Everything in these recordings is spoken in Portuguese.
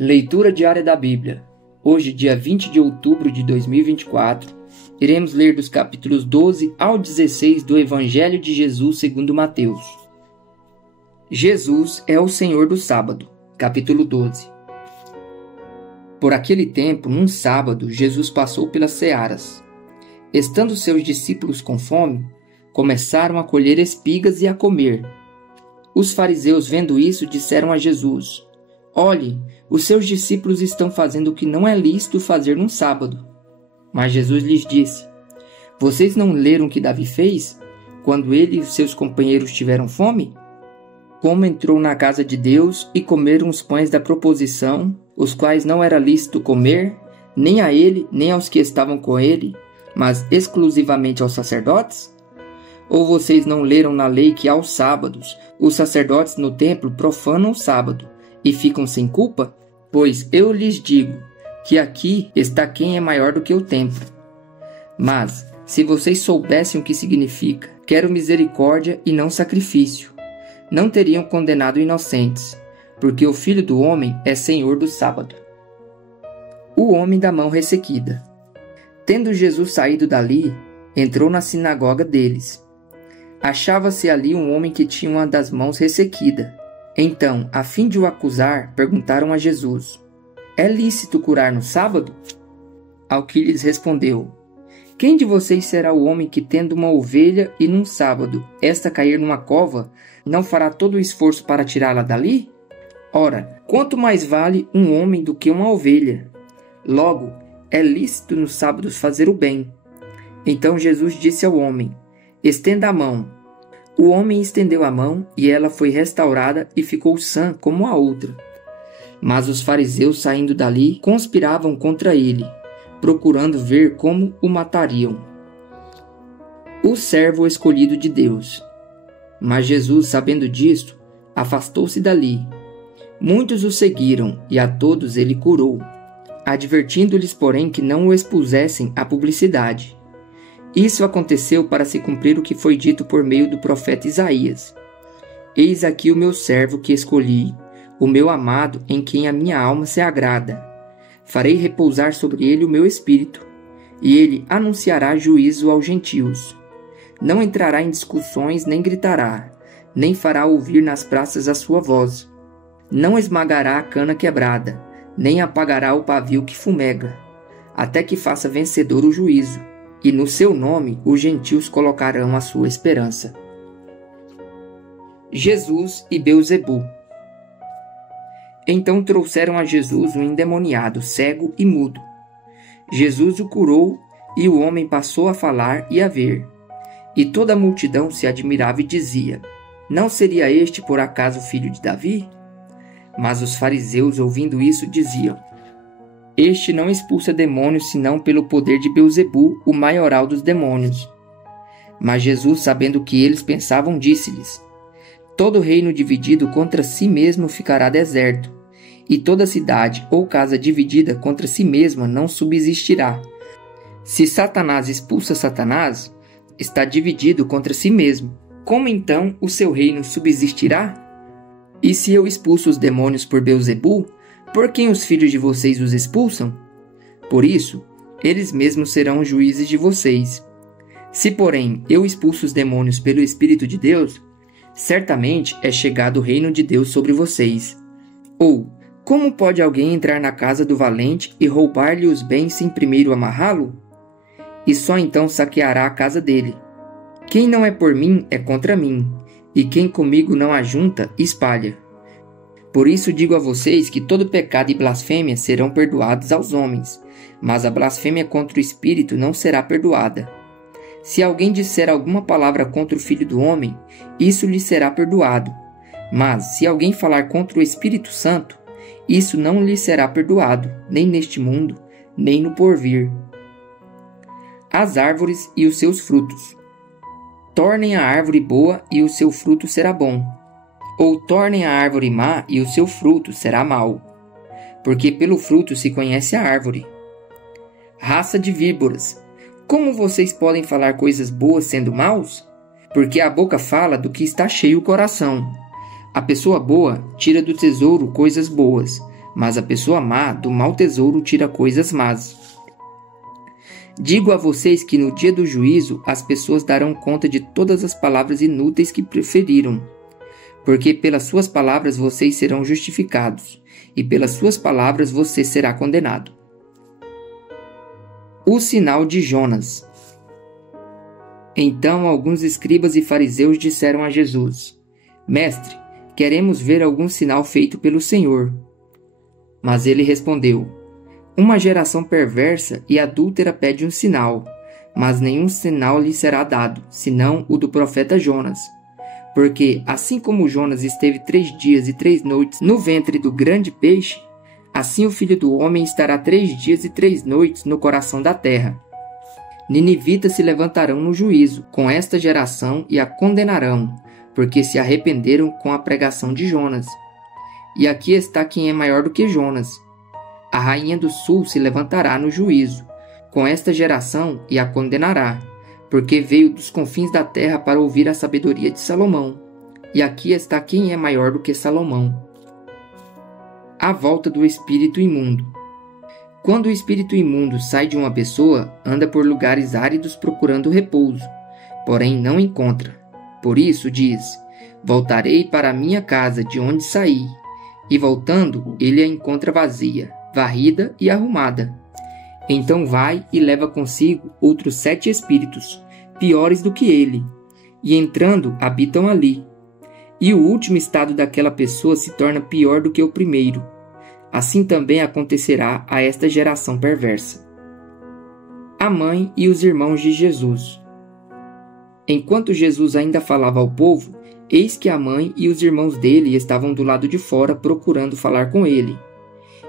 Leitura diária da Bíblia. Hoje, dia 20 de outubro de 2024, iremos ler dos capítulos 12 ao 16 do Evangelho de Jesus segundo Mateus. Jesus é o Senhor do sábado. Capítulo 12. Por aquele tempo, num sábado, Jesus passou pelas searas. Estando seus discípulos com fome, começaram a colher espigas e a comer. Os fariseus, vendo isso, disseram a Jesus: Olhe, os seus discípulos estão fazendo o que não é lícito fazer num sábado. Mas Jesus lhes disse: Vocês não leram o que Davi fez, quando ele e seus companheiros tiveram fome? Como entrou na casa de Deus e comeram os pães da proposição, os quais não era lícito comer, nem a ele, nem aos que estavam com ele, mas exclusivamente aos sacerdotes? Ou vocês não leram na lei que aos sábados os sacerdotes no templo profanam o sábado e ficam sem culpa? Pois eu lhes digo que aqui está quem é maior do que o templo. Mas, se vocês soubessem o que significa, quero misericórdia e não sacrifício, não teriam condenado inocentes, porque o Filho do Homem é Senhor do sábado. O homem da mão ressequida. Tendo Jesus saído dali, entrou na sinagoga deles. Achava-se ali um homem que tinha uma das mãos ressequida. Então, a fim de o acusar, perguntaram a Jesus: É lícito curar no sábado? Ao que lhes respondeu: Quem de vocês será o homem que, tendo uma ovelha e num sábado esta cair numa cova, não fará todo o esforço para tirá-la dali? Ora, quanto mais vale um homem do que uma ovelha? Logo, é lícito nos sábados fazer o bem. Então Jesus disse ao homem: Estenda a mão. O homem estendeu a mão e ela foi restaurada e ficou sã como a outra. Mas os fariseus, saindo dali, conspiravam contra ele, procurando ver como o matariam. O servo escolhido de Deus. Mas Jesus, sabendo disto, afastou-se dali. Muitos o seguiram e a todos ele curou, advertindo-lhes, porém, que não o expusessem à publicidade. Isso aconteceu para se cumprir o que foi dito por meio do profeta Isaías: Eis aqui o meu servo que escolhi, o meu amado, em quem a minha alma se agrada. Farei repousar sobre ele o meu espírito, e ele anunciará juízo aos gentios. Não entrará em discussões, nem gritará, nem fará ouvir nas praças a sua voz. Não esmagará a cana quebrada, nem apagará o pavio que fumega, até que faça vencedor o juízo, e no seu nome os gentios colocarão a sua esperança. Jesus e Beelzebu. Então trouxeram a Jesus um endemoniado, cego e mudo. Jesus o curou, e o homem passou a falar e a ver. E toda a multidão se admirava e dizia: Não seria este por acaso filho de Davi? Mas os fariseus, ouvindo isso, diziam: Este não expulsa demônios senão pelo poder de Beelzebu, o maioral dos demônios. Mas Jesus, sabendo o que eles pensavam, disse-lhes: Todo reino dividido contra si mesmo ficará deserto, e toda cidade ou casa dividida contra si mesma não subsistirá. Se Satanás expulsa Satanás, está dividido contra si mesmo. Como então o seu reino subsistirá? E se eu expulso os demônios por Beelzebu, por quem os filhos de vocês os expulsam? Por isso, eles mesmos serão juízes de vocês. Se, porém, eu expulso os demônios pelo Espírito de Deus, certamente é chegado o reino de Deus sobre vocês. Ou, como pode alguém entrar na casa do valente e roubar-lhe os bens sem primeiro amarrá-lo? E só então saqueará a casa dele. Quem não é por mim é contra mim, e quem comigo não ajunta, espalha. Por isso digo a vocês que todo pecado e blasfêmia serão perdoados aos homens, mas a blasfêmia contra o Espírito não será perdoada. Se alguém disser alguma palavra contra o Filho do Homem, isso lhe será perdoado. Mas se alguém falar contra o Espírito Santo, isso não lhe será perdoado, nem neste mundo, nem no porvir. As árvores e os seus frutos. Tornem a árvore boa e o seu fruto será bom. Ou tornem a árvore má e o seu fruto será mau. Porque pelo fruto se conhece a árvore. Raça de víboras, como vocês podem falar coisas boas sendo maus? Porque a boca fala do que está cheio o coração. A pessoa boa tira do tesouro coisas boas, mas a pessoa má do mau tesouro tira coisas más. Digo a vocês que no dia do juízo as pessoas darão conta de todas as palavras inúteis que proferiram, porque pelas suas palavras vocês serão justificados, e pelas suas palavras você será condenado. O sinal de Jonas. Então alguns escribas e fariseus disseram a Jesus: Mestre, queremos ver algum sinal feito pelo Senhor. Mas ele respondeu: Uma geração perversa e adúltera pede um sinal, mas nenhum sinal lhe será dado, senão o do profeta Jonas. Porque, assim como Jonas esteve 3 dias e 3 noites no ventre do grande peixe, assim o Filho do Homem estará 3 dias e 3 noites no coração da terra. Ninivitas se levantarão no juízo com esta geração e a condenarão, porque se arrependeram com a pregação de Jonas. E aqui está quem é maior do que Jonas. A rainha do sul se levantará no juízo com esta geração e a condenará, porque veio dos confins da terra para ouvir a sabedoria de Salomão. E aqui está quem é maior do que Salomão. A volta do espírito imundo. Quando o espírito imundo sai de uma pessoa, anda por lugares áridos procurando repouso, porém não encontra. Por isso diz: Voltarei para a minha casa de onde saí. E voltando, ele a encontra vazia, varrida e arrumada. Então vai e leva consigo outros 7 espíritos, piores do que ele, e entrando habitam ali. E o último estado daquela pessoa se torna pior do que o primeiro. Assim também acontecerá a esta geração perversa. A mãe e os irmãos de Jesus. Enquanto Jesus ainda falava ao povo, eis que a mãe e os irmãos dele estavam do lado de fora procurando falar com ele.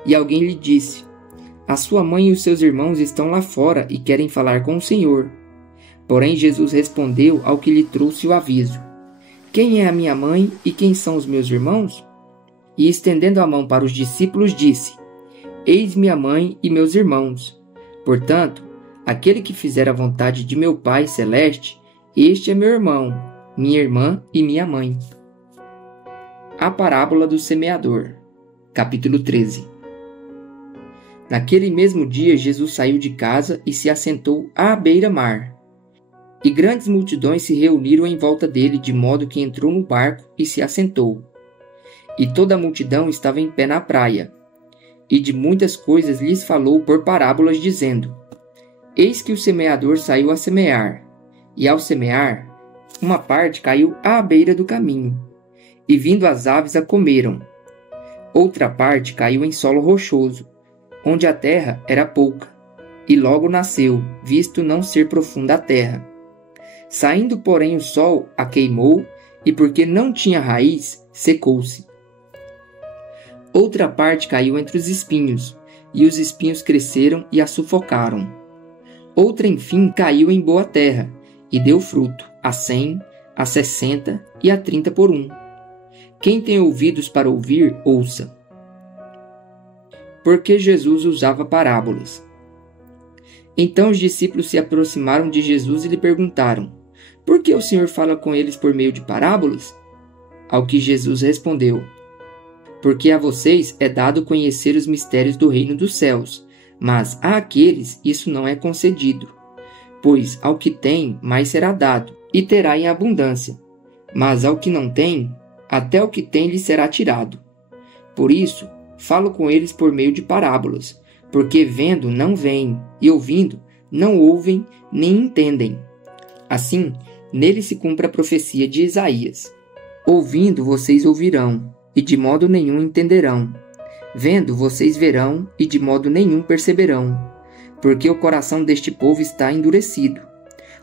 E alguém lhe disse: A sua mãe e os seus irmãos estão lá fora e querem falar com o Senhor. Porém Jesus respondeu ao que lhe trouxe o aviso: Quem é a minha mãe e quem são os meus irmãos? E estendendo a mão para os discípulos disse: Eis minha mãe e meus irmãos. Portanto, aquele que fizer a vontade de meu Pai celeste, este é meu irmão, minha irmã e minha mãe. A parábola do semeador. Capítulo 13. Naquele mesmo dia Jesus saiu de casa e se assentou à beira-mar. E grandes multidões se reuniram em volta dele, de modo que entrou no barco e se assentou. E toda a multidão estava em pé na praia. E de muitas coisas lhes falou por parábolas, dizendo: Eis que o semeador saiu a semear. E ao semear, uma parte caiu à beira do caminho, e vindo as aves a comeram. Outra parte caiu em solo rochoso, onde a terra era pouca, e logo nasceu, visto não ser profunda a terra. Saindo, porém, o sol a queimou, e porque não tinha raiz, secou-se. Outra parte caiu entre os espinhos, e os espinhos cresceram e a sufocaram. Outra, enfim, caiu em boa terra, e deu fruto, a 100, a 60 e a 30 por 1. Quem tem ouvidos para ouvir, ouça. Porque Jesus usava parábolas. Então os discípulos se aproximaram de Jesus e lhe perguntaram: Por que o Senhor fala com eles por meio de parábolas? Ao que Jesus respondeu: Porque a vocês é dado conhecer os mistérios do reino dos céus, mas a aqueles isso não é concedido. Pois ao que tem, mais será dado, e terá em abundância. Mas ao que não tem, até o que tem lhe será tirado. Por isso, falo com eles por meio de parábolas, porque vendo não veem, e ouvindo não ouvem nem entendem. Assim, nele se cumpre a profecia de Isaías: Ouvindo vocês ouvirão, e de modo nenhum entenderão. Vendo vocês verão, e de modo nenhum perceberão. Porque o coração deste povo está endurecido.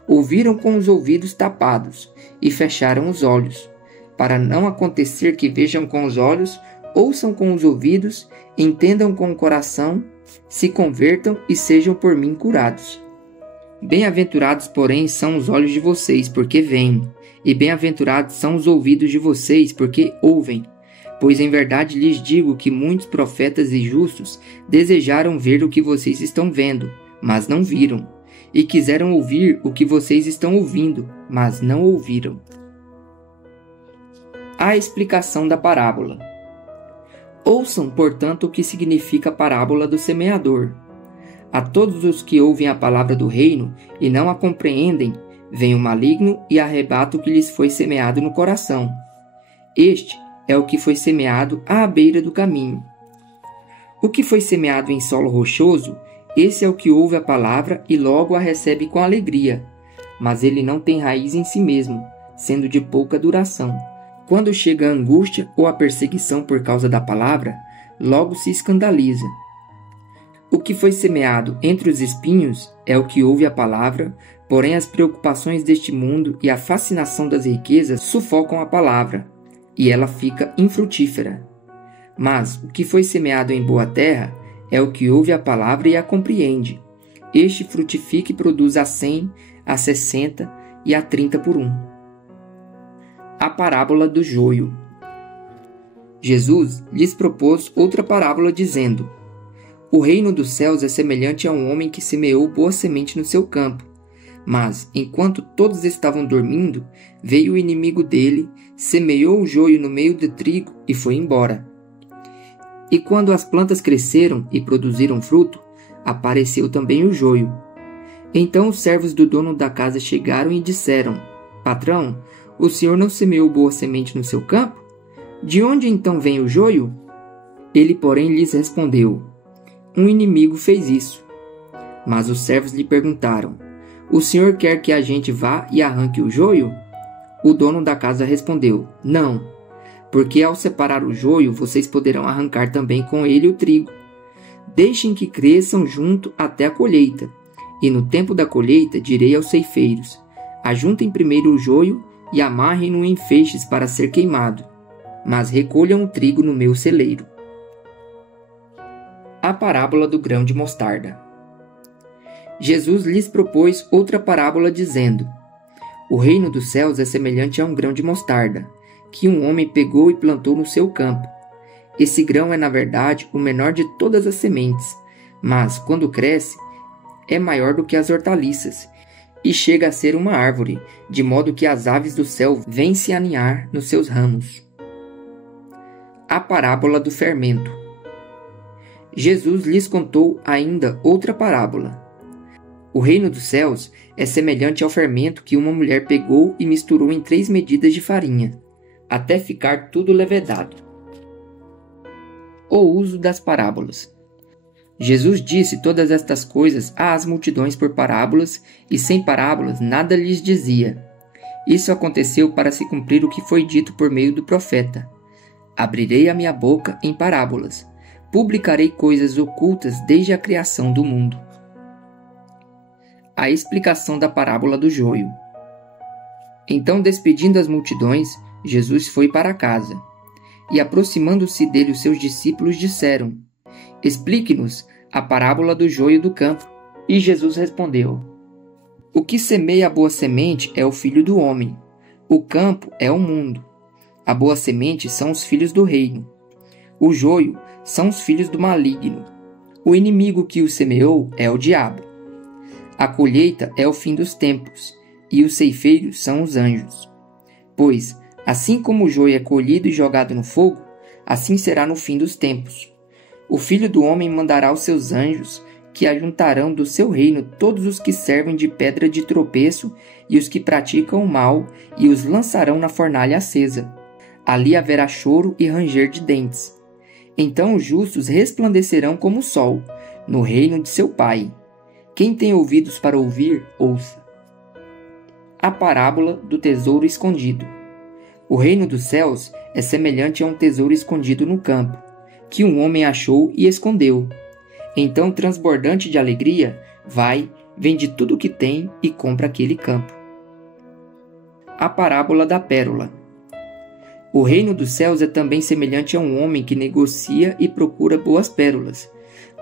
Ouviram com os ouvidos tapados, e fecharam os olhos, para não acontecer que vejam com os olhos, ouçam com os ouvidos, entendam com o coração, se convertam e sejam por mim curados. Bem-aventurados, porém, são os olhos de vocês, porque veem, e bem-aventurados são os ouvidos de vocês, porque ouvem. Pois em verdade lhes digo que muitos profetas e justos desejaram ver o que vocês estão vendo, mas não viram, e quiseram ouvir o que vocês estão ouvindo, mas não ouviram. A explicação da parábola. Ouçam, portanto, o que significa a parábola do semeador. A todos os que ouvem a palavra do reino e não a compreendem, vem o maligno e arrebata o que lhes foi semeado no coração. Este é o que foi semeado à beira do caminho. O que foi semeado em solo rochoso, esse é o que ouve a palavra e logo a recebe com alegria, mas ele não tem raiz em si mesmo, sendo de pouca duração. Quando chega a angústia ou a perseguição por causa da palavra, logo se escandaliza. O que foi semeado entre os espinhos é o que ouve a palavra, porém as preocupações deste mundo e a fascinação das riquezas sufocam a palavra, e ela fica infrutífera. Mas o que foi semeado em boa terra é o que ouve a palavra e a compreende. Este frutifica e produz a 100, a 60 e a 30 por 1. A parábola do joio. Jesus lhes propôs outra parábola dizendo: O reino dos céus é semelhante a um homem que semeou boa semente no seu campo. Mas, enquanto todos estavam dormindo, veio o inimigo dele, semeou o joio no meio do trigo e foi embora. E quando as plantas cresceram e produziram fruto, apareceu também o joio. Então os servos do dono da casa chegaram e disseram: Patrão, o senhor não semeou boa semente no seu campo? De onde então vem o joio? Ele, porém, lhes respondeu: Um inimigo fez isso. Mas os servos lhe perguntaram: O senhor quer que a gente vá e arranque o joio? O dono da casa respondeu: Não, porque ao separar o joio, vocês poderão arrancar também com ele o trigo. Deixem que cresçam junto até a colheita. E no tempo da colheita direi aos ceifeiros: Ajuntem primeiro o joio e amarrem-no em feixes para ser queimado, mas recolham o trigo no meu celeiro. A parábola do grão de mostarda. Jesus lhes propôs outra parábola dizendo: O reino dos céus é semelhante a um grão de mostarda, que um homem pegou e plantou no seu campo. Esse grão é, na verdade, o menor de todas as sementes, mas, quando cresce, é maior do que as hortaliças, e chega a ser uma árvore, de modo que as aves do céu vêm se aninhar nos seus ramos. A parábola do fermento. Jesus lhes contou ainda outra parábola. O reino dos céus é semelhante ao fermento que uma mulher pegou e misturou em 3 medidas de farinha, até ficar tudo levedado. O uso das parábolas. Jesus disse todas estas coisas às multidões por parábolas, e sem parábolas nada lhes dizia. Isso aconteceu para se cumprir o que foi dito por meio do profeta: Abrirei a minha boca em parábolas, publicarei coisas ocultas desde a criação do mundo. A explicação da parábola do joio. Então, despedindo as multidões, Jesus foi para casa. E aproximando-se dele os seus discípulos disseram: Explique-nos a parábola do joio do campo. E Jesus respondeu: O que semeia a boa semente é o filho do homem. O campo é o mundo. A boa semente são os filhos do reino. O joio são os filhos do maligno. O inimigo que o semeou é o diabo. A colheita é o fim dos tempos, e os ceifeiros são os anjos. Pois, assim como o joio é colhido e jogado no fogo, assim será no fim dos tempos. O Filho do Homem mandará os seus anjos, que ajuntarão do seu reino todos os que servem de pedra de tropeço e os que praticam o mal, e os lançarão na fornalha acesa. Ali haverá choro e ranger de dentes. Então os justos resplandecerão como o sol, no reino de seu Pai. Quem tem ouvidos para ouvir, ouça. A parábola do tesouro escondido. O reino dos céus é semelhante a um tesouro escondido no campo, que um homem achou e escondeu. Então, transbordante de alegria, vai, vende tudo o que tem e compra aquele campo. A parábola da pérola. O reino dos céus é também semelhante a um homem que negocia e procura boas pérolas.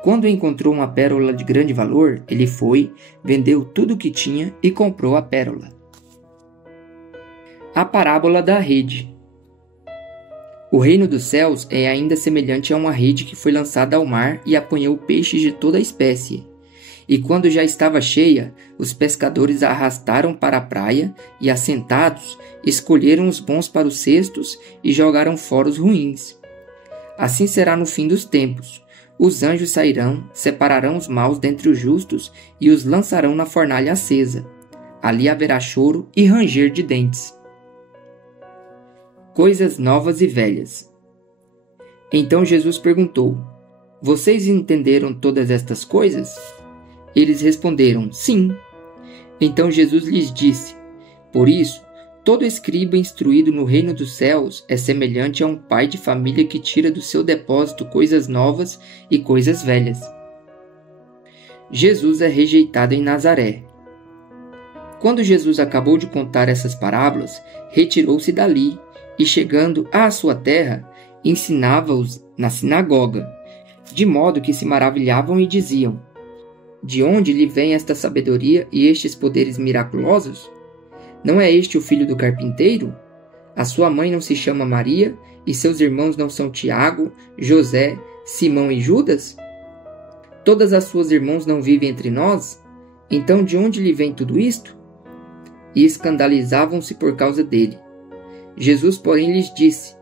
Quando encontrou uma pérola de grande valor, ele foi, vendeu tudo o que tinha e comprou a pérola. A parábola da rede. O reino dos céus é ainda semelhante a uma rede que foi lançada ao mar e apanhou peixes de toda a espécie. E quando já estava cheia, os pescadores a arrastaram para a praia e, assentados, escolheram os bons para os cestos e jogaram fora os ruins. Assim será no fim dos tempos. Os anjos sairão, separarão os maus dentre os justos e os lançarão na fornalha acesa. Ali haverá choro e ranger de dentes. Coisas novas e velhas. Então Jesus perguntou: Vocês entenderam todas estas coisas? Eles responderam: Sim. Então Jesus lhes disse: Por isso, todo escriba instruído no reino dos céus é semelhante a um pai de família que tira do seu depósito coisas novas e coisas velhas. Jesus é rejeitado em Nazaré. Quando Jesus acabou de contar essas parábolas, retirou-se dali e, chegando à sua terra, ensinava-os na sinagoga, de modo que se maravilhavam e diziam: De onde lhe vem esta sabedoria e estes poderes miraculosos? Não é este o filho do carpinteiro? A sua mãe não se chama Maria, e seus irmãos não são Tiago, José, Simão e Judas? Todas as suas irmãs não vivem entre nós? Então de onde lhe vem tudo isto? E escandalizavam-se por causa dele. Jesus, porém, lhes disse: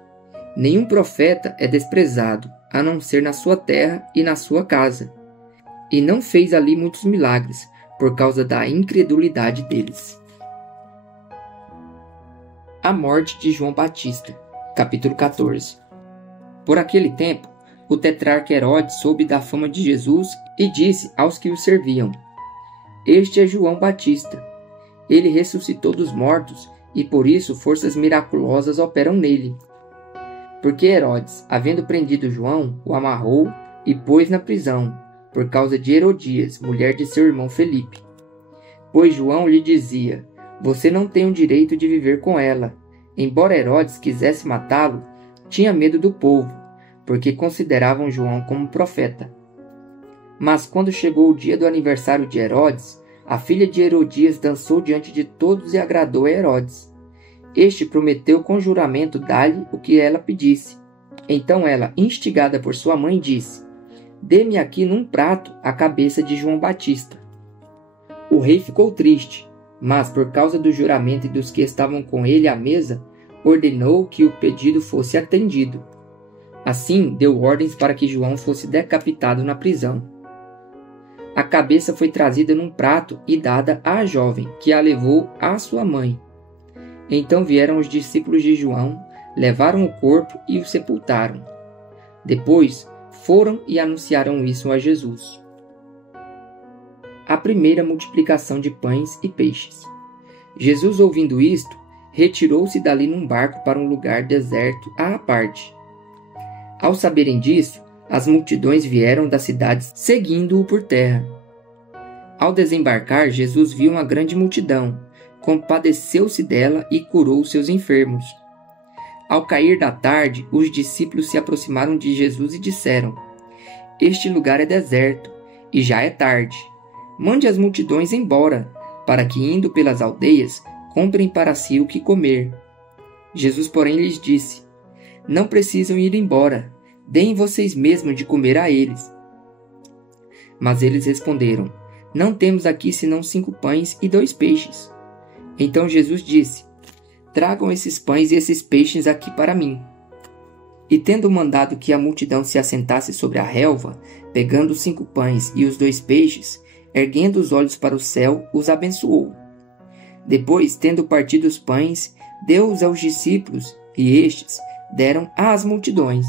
Nenhum profeta é desprezado, a não ser na sua terra e na sua casa. E não fez ali muitos milagres, por causa da incredulidade deles. A morte de João Batista. Capítulo 14. Por aquele tempo, o tetrarca Herodes soube da fama de Jesus e disse aos que o serviam: Este é João Batista. Ele ressuscitou dos mortos e por isso forças miraculosas operam nele. Porque Herodes, havendo prendido João, o amarrou e pôs na prisão, por causa de Herodias, mulher de seu irmão Felipe. Pois João lhe dizia: Você não tem o direito de viver com ela. Embora Herodes quisesse matá-lo, tinha medo do povo, porque consideravam João como profeta. Mas quando chegou o dia do aniversário de Herodes, a filha de Herodias dançou diante de todos e agradou a Herodes. Este prometeu com juramento dar-lhe o que ela pedisse. Então ela, instigada por sua mãe, disse: Dê-me aqui num prato a cabeça de João Batista. O rei ficou triste, mas por causa do juramento e dos que estavam com ele à mesa, ordenou que o pedido fosse atendido. Assim, deu ordens para que João fosse decapitado na prisão. A cabeça foi trazida num prato e dada à jovem, que a levou à sua mãe. Então vieram os discípulos de João, levaram o corpo e o sepultaram. Depois, foram e anunciaram isso a Jesus. A primeira multiplicação de pães e peixes. Jesus, ouvindo isto, retirou-se dali num barco para um lugar deserto à parte. Ao saberem disso, as multidões vieram das cidades seguindo-o por terra. Ao desembarcar, Jesus viu uma grande multidão, compadeceu-se dela e curou os seus enfermos. Ao cair da tarde, os discípulos se aproximaram de Jesus e disseram: Este lugar é deserto, e já é tarde. Mande as multidões embora, para que, indo pelas aldeias, comprem para si o que comer. Jesus, porém, lhes disse: Não precisam ir embora, deem vocês mesmos de comer a eles. Mas eles responderam: Não temos aqui senão 5 pães e 2 peixes. Então Jesus disse: Tragam esses pães e esses peixes aqui para mim. E tendo mandado que a multidão se assentasse sobre a relva, pegando os 5 pães e os 2 peixes, erguendo os olhos para o céu, os abençoou. Depois, tendo partido os pães, deu-os aos discípulos, e estes deram às multidões.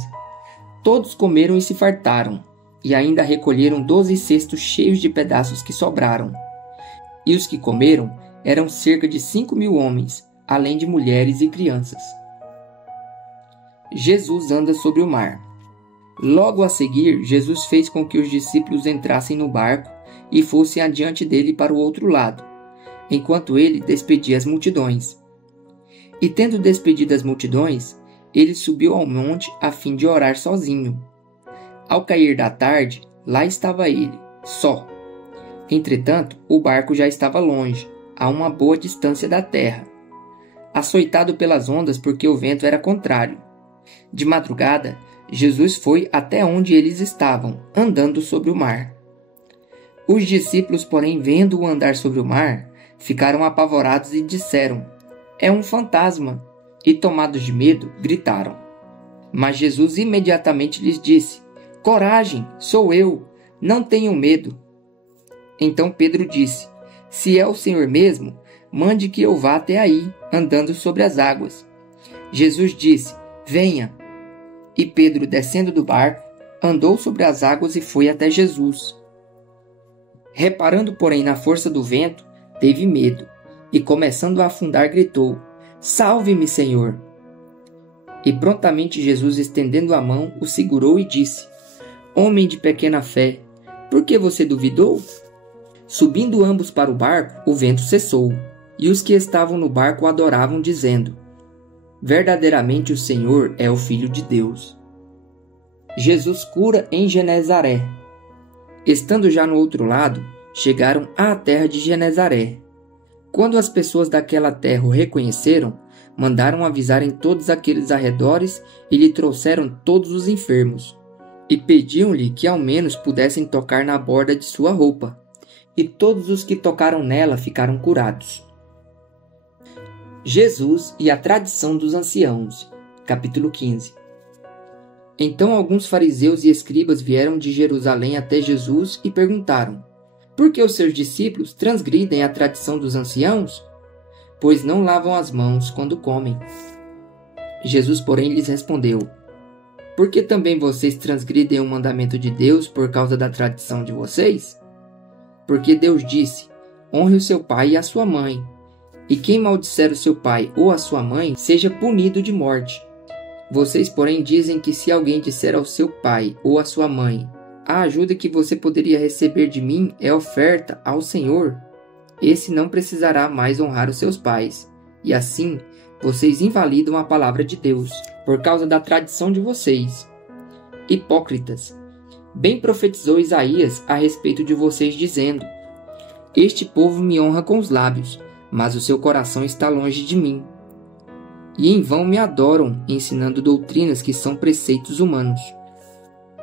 Todos comeram e se fartaram, e ainda recolheram 12 cestos cheios de pedaços que sobraram. E os que comeram eram cerca de 5.000 homens, além de mulheres e crianças. Jesus anda sobre o mar. Logo a seguir, Jesus fez com que os discípulos entrassem no barco e fossem adiante dele para o outro lado, enquanto ele despedia as multidões. E tendo despedido as multidões, ele subiu ao monte a fim de orar sozinho. Ao cair da tarde, lá estava ele, só. Entretanto, o barco já estava longe, a uma boa distância da terra, açoitado pelas ondas porque o vento era contrário. De madrugada, Jesus foi até onde eles estavam, andando sobre o mar. Os discípulos, porém, vendo-o andar sobre o mar, ficaram apavorados e disseram: É um fantasma! E, tomados de medo, gritaram. Mas Jesus imediatamente lhes disse: Coragem, sou eu, não tenham medo. Então Pedro disse: Se é o Senhor mesmo, mande que eu vá até aí, andando sobre as águas. Jesus disse: Venha. E Pedro, descendo do barco, andou sobre as águas e foi até Jesus. Reparando, porém, na força do vento, teve medo, e começando a afundar, gritou: Salve-me, Senhor! E prontamente Jesus, estendendo a mão, o segurou e disse: Homem de pequena fé, por que você duvidou? Subindo ambos para o barco, o vento cessou, e os que estavam no barco o adoravam, dizendo: Verdadeiramente o Senhor é o Filho de Deus. Jesus cura em Genezaré. Estando já no outro lado, chegaram à terra de Genezaré. Quando as pessoas daquela terra o reconheceram, mandaram avisar em todos aqueles arredores e lhe trouxeram todos os enfermos. E pediam-lhe que ao menos pudessem tocar na borda de sua roupa. E todos os que tocaram nela ficaram curados. Jesus e a tradição dos anciãos. Capítulo 15. Então alguns fariseus e escribas vieram de Jerusalém até Jesus e perguntaram: Por que os seus discípulos transgridem a tradição dos anciãos? Pois não lavam as mãos quando comem. Jesus, porém, lhes respondeu: Por que também vocês transgridem o mandamento de Deus por causa da tradição de vocês? Porque Deus disse: Honre o seu pai e a sua mãe, e quem maldisser o seu pai ou a sua mãe seja punido de morte. Vocês, porém, dizem que se alguém disser ao seu pai ou à sua mãe: A ajuda que você poderia receber de mim é oferta ao Senhor, esse não precisará mais honrar os seus pais. E assim, vocês invalidam a palavra de Deus, por causa da tradição de vocês. Hipócritas! Bem profetizou Isaías a respeito de vocês, dizendo: Este povo me honra com os lábios, mas o seu coração está longe de mim. E em vão me adoram, ensinando doutrinas que são preceitos humanos.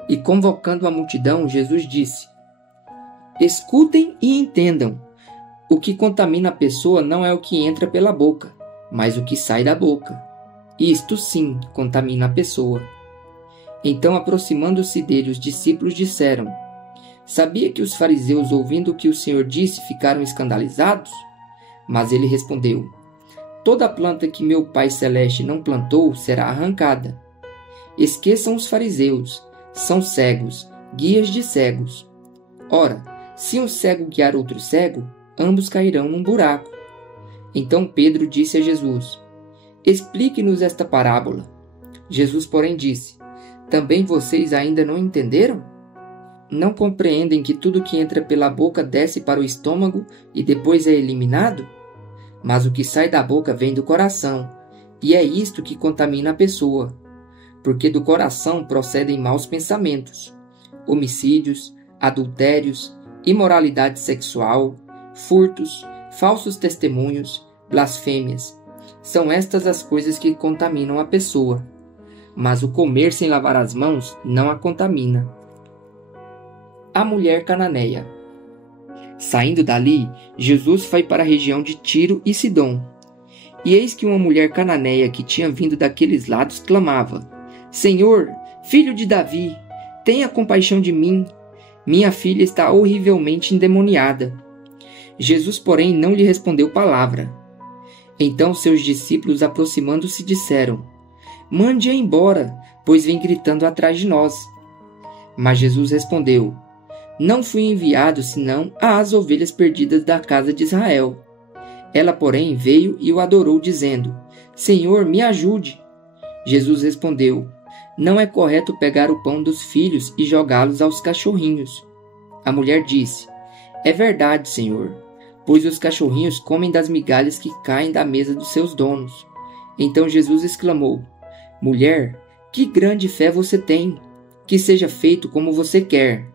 E convocando a multidão, Jesus disse: Escutem e entendam. O que contamina a pessoa não é o que entra pela boca, mas o que sai da boca. Isto sim contamina a pessoa. Então, aproximando-se dele, os discípulos disseram: Sabia que os fariseus, ouvindo o que o Senhor disse, ficaram escandalizados? Mas ele respondeu: Toda planta que meu Pai Celeste não plantou será arrancada. Esqueçam os fariseus, são cegos, guias de cegos. Ora, se um cego guiar outro cego, ambos cairão num buraco. Então Pedro disse a Jesus: Explique-nos esta parábola. Jesus, porém, disse: Também vocês ainda não entenderam? Não compreendem que tudo que entra pela boca desce para o estômago e depois é eliminado? Mas o que sai da boca vem do coração, e é isto que contamina a pessoa. Porque do coração procedem maus pensamentos, homicídios, adultérios, imoralidade sexual, furtos, falsos testemunhos, blasfêmias. São estas as coisas que contaminam a pessoa. Mas o comer sem lavar as mãos não a contamina. A mulher cananeia. Saindo dali, Jesus foi para a região de Tiro e Sidom. E eis que uma mulher cananeia que tinha vindo daqueles lados clamava: Senhor, filho de Davi, tenha compaixão de mim. Minha filha está horrivelmente endemoniada. Jesus, porém, não lhe respondeu palavra. Então seus discípulos, aproximando-se, disseram: Mande-a embora, pois vem gritando atrás de nós. Mas Jesus respondeu: Não fui enviado senão às ovelhas perdidas da casa de Israel. Ela, porém, veio e o adorou, dizendo: Senhor, me ajude. Jesus respondeu: Não é correto pegar o pão dos filhos e jogá-los aos cachorrinhos. A mulher disse: É verdade, Senhor, pois os cachorrinhos comem das migalhas que caem da mesa dos seus donos. Então Jesus exclamou: Mulher, que grande fé você tem! Que seja feito como você quer.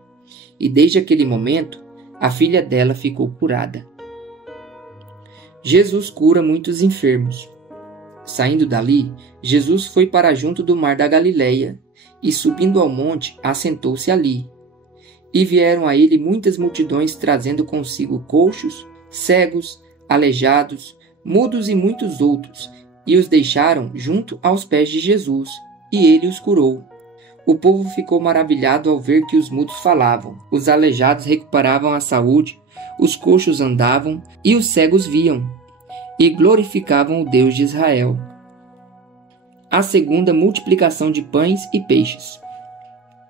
E desde aquele momento, a filha dela ficou curada. Jesus cura muitos enfermos. Saindo dali, Jesus foi para junto do mar da Galileia, e subindo ao monte, assentou-se ali. E vieram a ele muitas multidões, trazendo consigo coxos, cegos, aleijados, mudos e muitos outros, e os deixaram junto aos pés de Jesus. e ele os curou. O povo ficou maravilhado ao ver que os mudos falavam, os aleijados recuperavam a saúde, os coxos andavam e os cegos viam, e glorificavam o Deus de Israel. A segunda multiplicação de pães e peixes.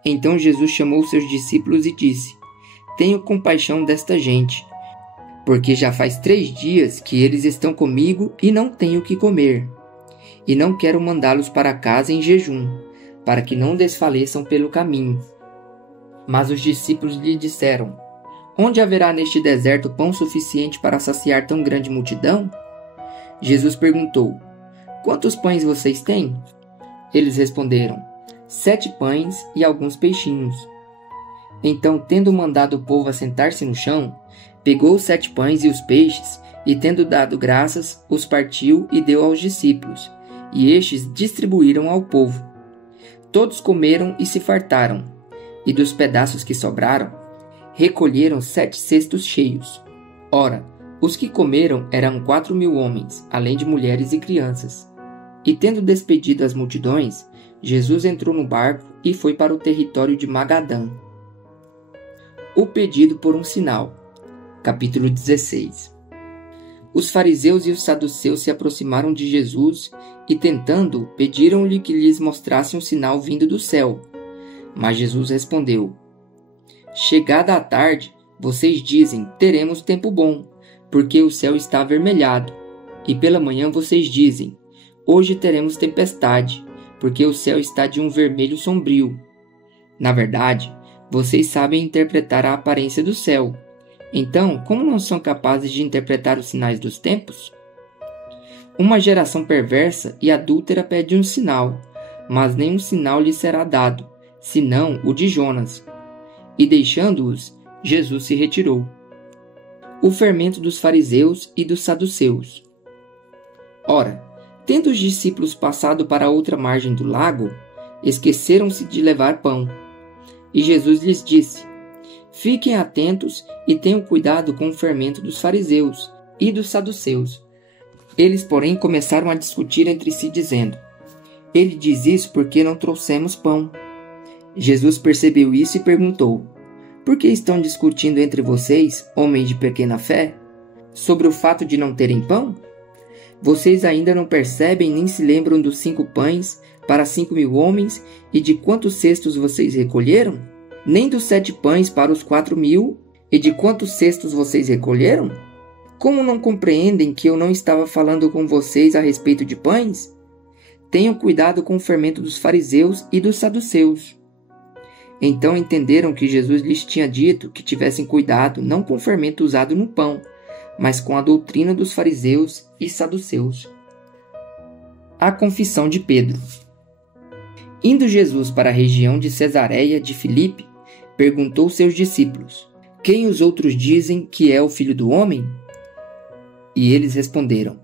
Então Jesus chamou seus discípulos e disse: Tenho compaixão desta gente, porque já faz 3 dias que eles estão comigo e não tenho o que comer. E não quero mandá-los para casa em jejum, para que não desfaleçam pelo caminho. Mas os discípulos lhe disseram: Onde haverá neste deserto pão suficiente para saciar tão grande multidão? Jesus perguntou: Quantos pães vocês têm? Eles responderam: 7 pães e alguns peixinhos. Então, tendo mandado o povo assentar-se no chão, pegou os 7 pães e os peixes, e tendo dado graças, os partiu e deu aos discípulos, e estes distribuíram ao povo. Todos comeram e se fartaram, e dos pedaços que sobraram, recolheram 7 cestos cheios. Ora, os que comeram eram 4.000 homens, além de mulheres e crianças. E tendo despedido as multidões, Jesus entrou no barco e foi para o território de Magadã. O pedido por um sinal. Capítulo 16. Os fariseus e os saduceus se aproximaram de Jesus e, tentando-o, pediram-lhe que lhes mostrasse um sinal vindo do céu. Mas Jesus respondeu: Chegada a tarde, vocês dizem: teremos tempo bom, porque o céu está avermelhado. E pela manhã vocês dizem: hoje teremos tempestade, porque o céu está de um vermelho sombrio. Na verdade, vocês sabem interpretar a aparência do céu. Então, como não são capazes de interpretar os sinais dos tempos? Uma geração perversa e adúltera pede um sinal, mas nenhum sinal lhe será dado, senão o de Jonas. E deixando-os, Jesus se retirou. O fermento dos fariseus e dos saduceus. Ora, tendo os discípulos passado para a outra margem do lago, esqueceram-se de levar pão. E Jesus lhes disse: Fiquem atentos e tenham cuidado com o fermento dos fariseus e dos saduceus. Eles, porém, começaram a discutir entre si, dizendo: Ele diz isso porque não trouxemos pão. Jesus percebeu isso e perguntou: Por que estão discutindo entre vocês, homens de pequena fé, sobre o fato de não terem pão? Vocês ainda não percebem nem se lembram dos 5 pães para 5.000 homens e de quantos cestos vocês recolheram? Nem dos 7 pães para os 4.000 e de quantos cestos vocês recolheram? Como não compreendem que eu não estava falando com vocês a respeito de pães? Tenham cuidado com o fermento dos fariseus e dos saduceus. Então entenderam que Jesus lhes tinha dito que tivessem cuidado não com o fermento usado no pão, mas com a doutrina dos fariseus e saduceus. A confissão de Pedro. Indo Jesus para a região de Cesareia de Filipe, perguntou seus discípulos: Quem os outros dizem que é o Filho do Homem? E eles responderam: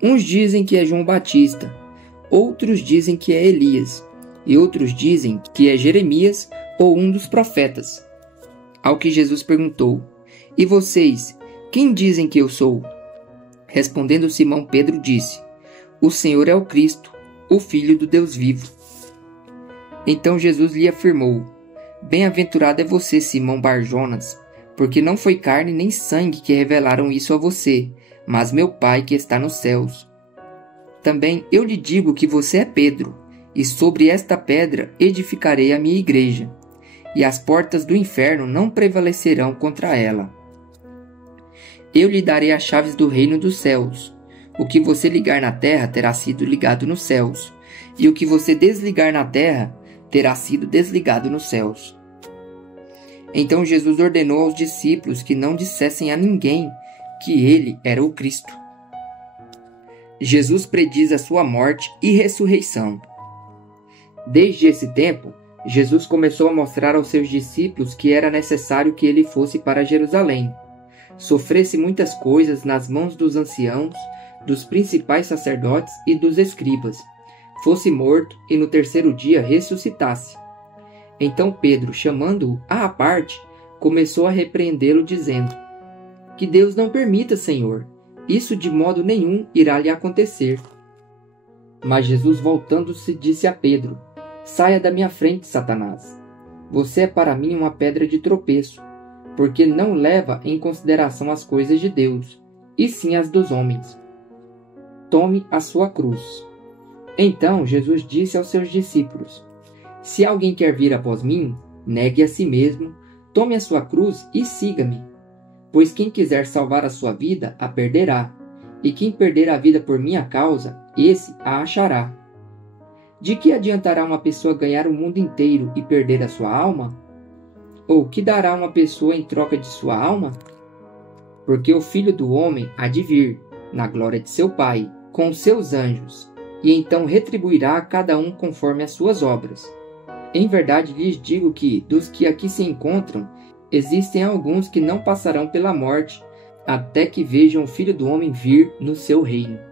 Uns dizem que é João Batista, outros dizem que é Elias, e outros dizem que é Jeremias ou um dos profetas. Ao que Jesus perguntou: E vocês, quem dizem que eu sou? Respondendo Simão Pedro disse: O Senhor é o Cristo, o Filho do Deus vivo. Então Jesus lhe afirmou: Bem-aventurado é você, Simão Bar-Jonas, porque não foi carne nem sangue que revelaram isso a você, mas meu Pai que está nos céus. Também eu lhe digo que você é Pedro, e sobre esta pedra edificarei a minha igreja, e as portas do inferno não prevalecerão contra ela. Eu lhe darei as chaves do reino dos céus. O que você ligar na terra terá sido ligado nos céus, e o que você desligar na terra terá sido desligado nos céus. Então Jesus ordenou aos discípulos que não dissessem a ninguém que ele era o Cristo. Jesus prediz a sua morte e ressurreição. Desde esse tempo, Jesus começou a mostrar aos seus discípulos que era necessário que ele fosse para Jerusalém, sofresse muitas coisas nas mãos dos anciãos, dos principais sacerdotes e dos escribas, fosse morto e no terceiro dia ressuscitasse. Então Pedro, chamando-o à parte, começou a repreendê-lo, dizendo: Que Deus não permita, Senhor, isso de modo nenhum irá lhe acontecer. Mas Jesus, voltando-se, disse a Pedro: Saia da minha frente, Satanás. Você é para mim uma pedra de tropeço, porque não leva em consideração as coisas de Deus, e sim as dos homens. Tome a sua cruz. Então Jesus disse aos seus discípulos: Se alguém quer vir após mim, negue a si mesmo, tome a sua cruz e siga-me. Pois quem quiser salvar a sua vida, a perderá, e quem perder a vida por minha causa, esse a achará. De que adiantará uma pessoa ganhar o mundo inteiro e perder a sua alma? Ou que dará uma pessoa em troca de sua alma? Porque o Filho do Homem há de vir, na glória de seu Pai, com os seus anjos, e então retribuirá a cada um conforme as suas obras. Em verdade lhes digo que, dos que aqui se encontram, existem alguns que não passarão pela morte, até que vejam o Filho do Homem vir no seu reino.